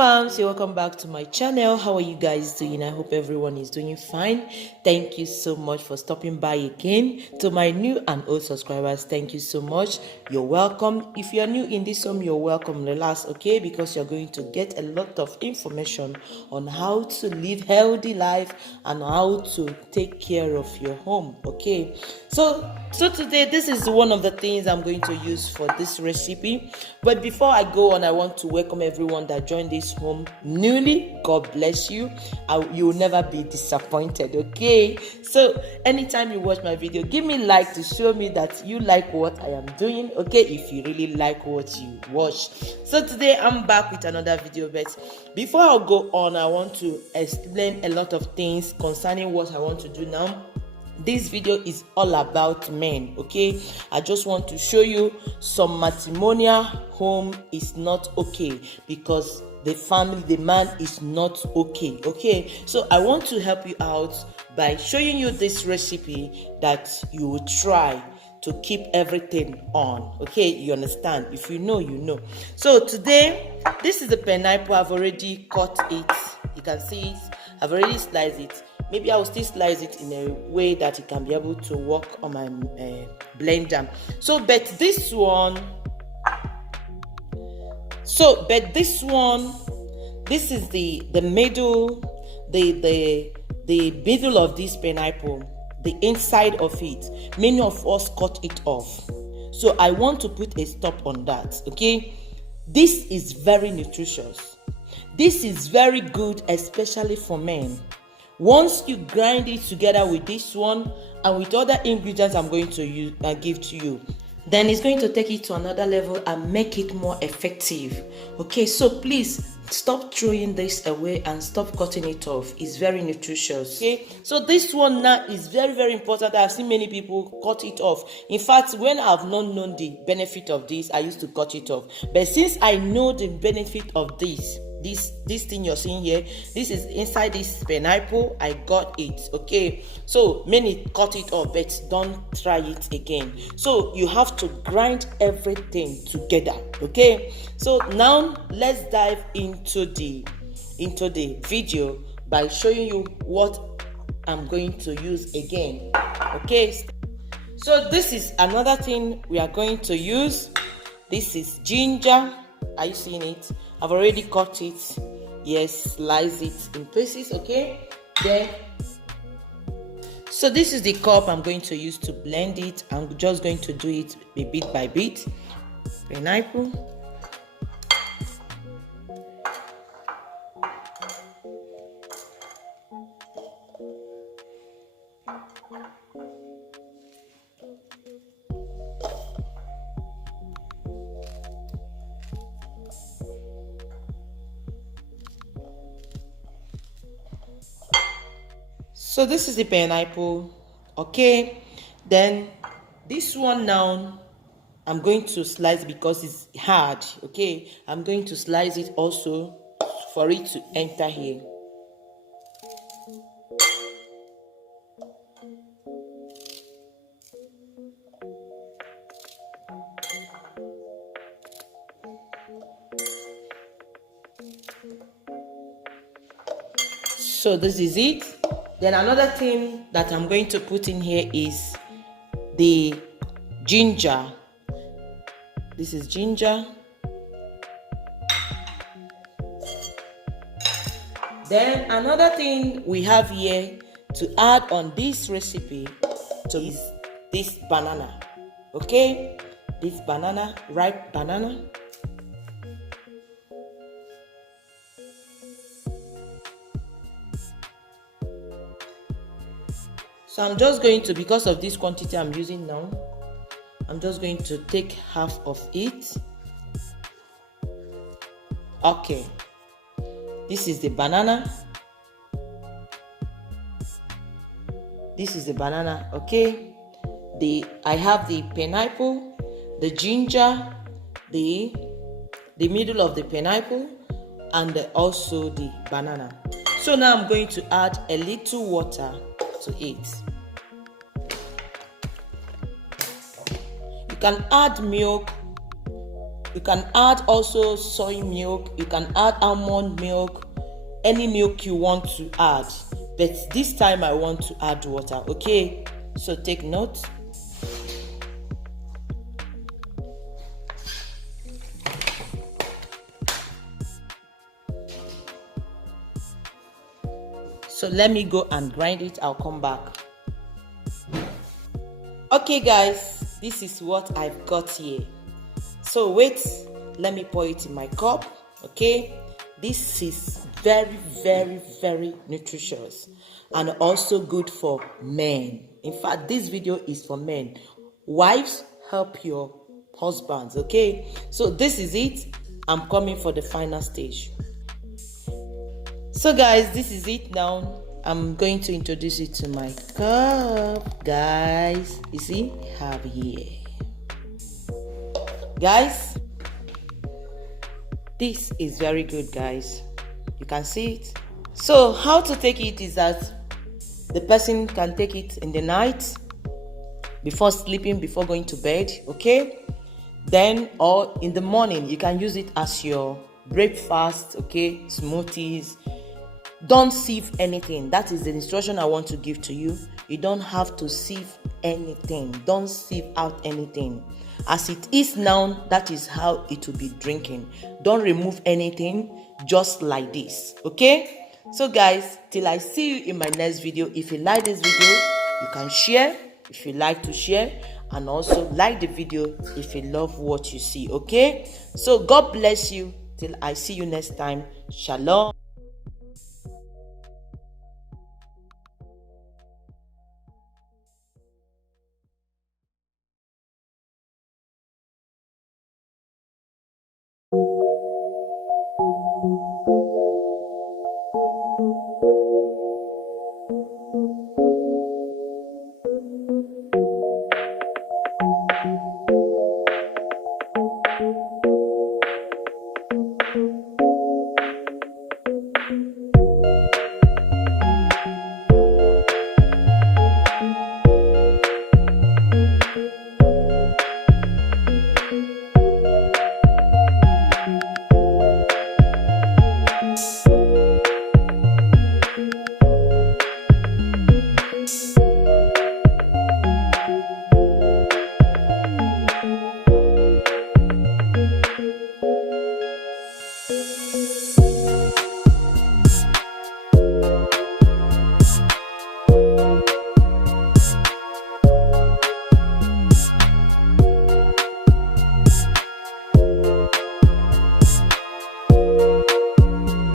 fams, you're welcome back to my channel. How are you guys doing? I hope everyone is doing fine. Thank you so much for stopping by again. To my new and old subscribers, thank you so much. You're welcome. If you're new in this home, you're welcome. Relax, okay? Because you're going to get a lot of information on how to live healthy life and how to take care of your home, okay? So today, this is one of the things I'm going to use for this recipe. But before I go on, I want to welcome everyone that joined this home newly. God bless you. You will never be disappointed, okay? So anytime you watch my video, give me like to show me that you like what I am doing, okay? If you really like what you watch. So today I'm back with another video, but before I go on, I want to explain a lot of things concerning what I want to do now. This video is all about men, okay? I just want to show you some matrimonial home is not okay because the man is not okay? So I want to help you out by showing you this recipe that you will try to keep everything on, okay? You understand? If you know, you know. So today, this is the pineapple. I've already cut it. You can see it. I've already sliced it. Maybe I will still slice it in a way that it can be able to work on my blender. But this one, this is the middle, the middle of this pineapple, the inside of it. Many of us cut it off. So I want to put a stop on that, okay? This is very nutritious. This is very good, especially for men. Once you grind it together with this one and with other ingredients I'm going to give to you, then it's going to take it to another level and make it more effective. Okay, so please stop throwing this away and stop cutting it off. It's very nutritious. Okay, so this one now is very, very important. I've seen many people cut it off. In fact, when I've not known the benefit of this, I used to cut it off. But since I know the benefit of this thing you're seeing here, this is inside this pineapple. I got it, okay? So many cut it off, but don't try it again. So you have to grind everything together, okay? So now let's dive into the video by showing you what I'm going to use again, okay? So this is another thing we are going to use. This is ginger. Are you seeing it? I've already cut it. Yes, slice it in pieces, okay? So this is the cup I'm going to use to blend it. I'm just going to do it bit by bit. Pineapple. So this is the pineapple, okay? Then this one now, I'm going to slice because it's hard, okay? I'm going to slice it also for it to enter here. So this is it. Then another thing that I'm going to put in here is the ginger. This is ginger. Then another thing we have here to add on this recipe is this banana. Okay? This banana, ripe banana. So I'm just going to, because of this quantity I'm using now, I'm just going to take half of it. Okay. This is the banana. This is the banana, okay? I have the pineapple, the ginger, the middle of the pineapple, and also the banana. So now I'm going to add a little water to it. You can add milk You can add also soy milk, you can add almond milk, any milk you want to add. But this time I want to add water, okay? So take note. So let me go and grind it. I'll come back. Okay guys, this is what I've got here. So wait, let me pour it in my cup. Okay, this is very, very, very nutritious and also good for men. In fact, this video is for men. Wives, help your husbands. Okay, so this is it. I'm coming for the final stage. So guys, this is it now. I'm going to introduce it to my cup. Guys, you see, I have here. Guys, this is very good, guys. You can see it. So how to take it is that the person can take it in the night before sleeping, before going to bed, okay? Then, or in the morning, you can use it as your breakfast, okay? Smoothies. Don't sieve anything. That is the instruction I want to give to you. You don't have to sieve anything. Don't sieve out anything. As it is now, that is how it will be drinking. Don't remove anything, just like this. Okay? So guys, till I see you in my next video. If you like this video, you can share if you like to share, and also like the video if you love what you see. Okay? So God bless you till I see you next time. Shalom.